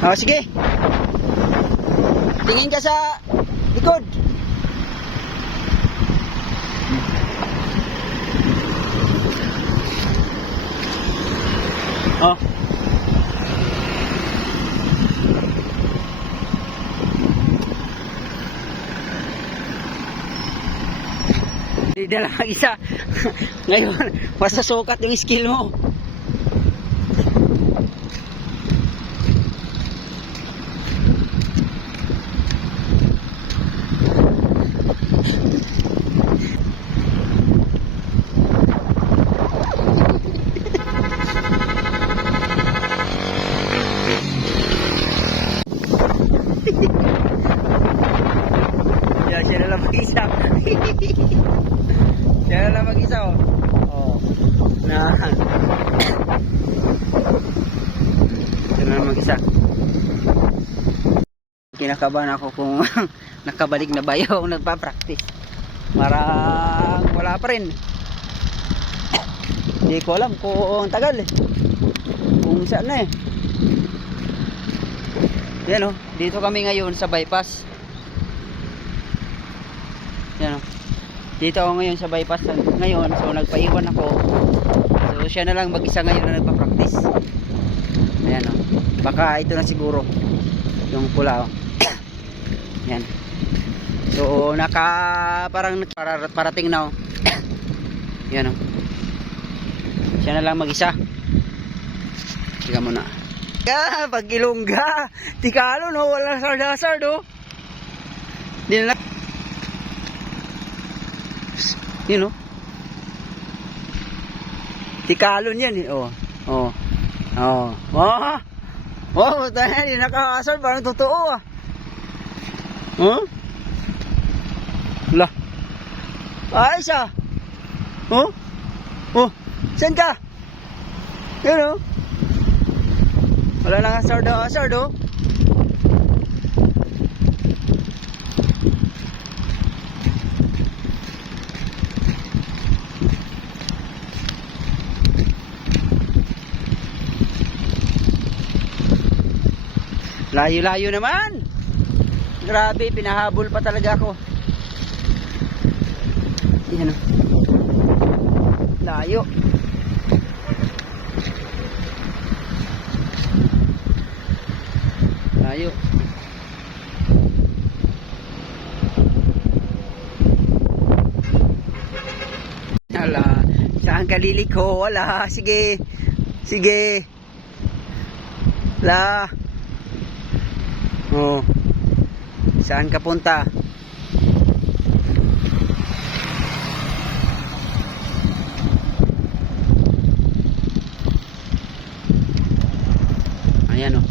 Oh, sige. Tingin ka sa likod. Oh. Hindi na lang isa. Ngayon, masasukat yung skill mo. Yan, siya na lang mag-isa. Siya na lang mag-isa, oh. Oh. Na. Siya na lang mag-isa. Kinakabahan ako kung nakabalik na ba yung nagpa-practice. Parang wala pa rin. Hindi ko alam kung tagal eh. Kung saan na eh. Yan o, dito kami ngayon sa bypass. Yan o, dito ako ngayon sa bypass ngayon. So nagpaiwan ako. So siya na lang mag-isa ngayon na nagpa-practice. Ayan o, baka ito na siguro yung pula o. Yan. So parang parating na o. Yan o, siya na lang mag-isa. Tiga mo na. Pag Ilongga, Tikalo no, wala sardasar do. Di na. Yun no. Tikalon yan eh. Oh. Oh. Oh. Oh. Oh, tayo di nakakasar parang totoo ah. Huh? Lah. Ay siya. Oh. Oh. Saan ka? Yun oh. Wala lang asar do. Layo-layo naman. Grabe, pinahabol pa talaga ako. Yan o. Layo. Layo. Ala, saan ka liliko? Wala, sige. Sige. La. Oh. Saan ka punta? Ayan oh.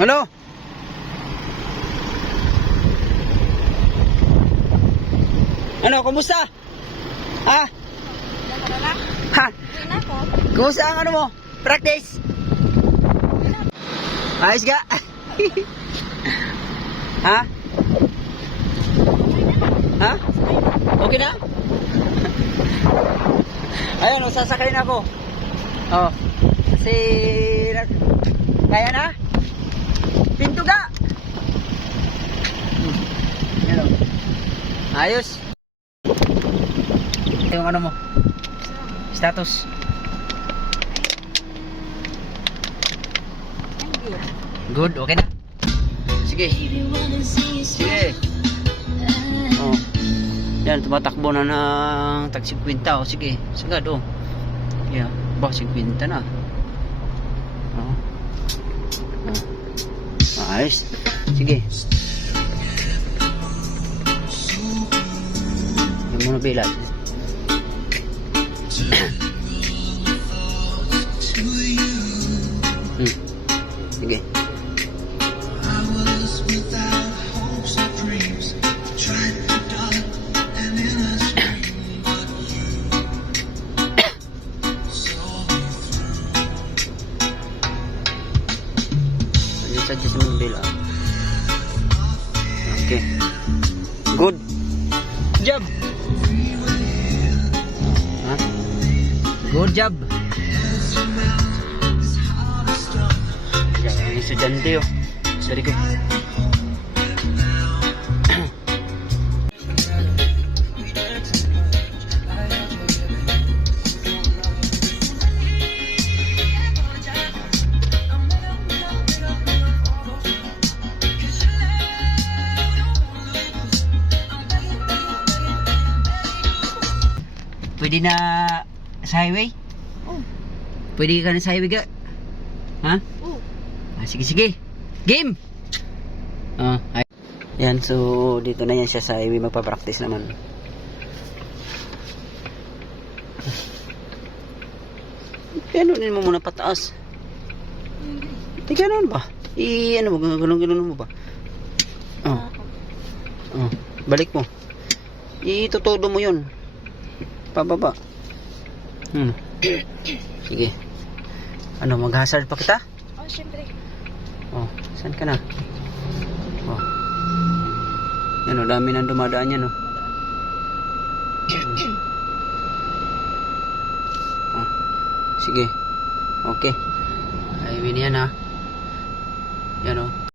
Hello? Ano, kumusta? Ha? Ha? Kumusta ang ano mo? Practice? Ayos ka? Ha? Ha? Okay na? Ayun, sasakay na ako. Oh. Kasi kaya na? Pinto ka? Hello. Ayos. Yung ano mo? Status. Good, okay na? Sige. Sige. Oh. Yan, tumatakbo na ng tag 50. Oh, sige. Sagad, oh. Yeah. Ba, 50 na. Oh. Oh. Ayos. Sige. Yung muna bilat. Sige. suggest mo bill. Okay. Good job. Ha? Good job. Ang estudyante oh. Sorry ko. Pwede na sa highway? Oh. Pwede ka na sa highway ga? Ha? Oh. Sige, sige. Game! Yan, so dito na yan siya sa highway. Magpa-practice naman. Ganunin mo muna pataas. Hindi ganun ba? Ano mo? Ganun mo ba? Balik mo. Itutodo mo yun. Pababa. Sige. Ano, mag-hazard pa kita? Oh, syempre. Saan ka na? Yan o, dami nang dumadaan yan o. Sige. Okay. Ay, yan ha. Yan o.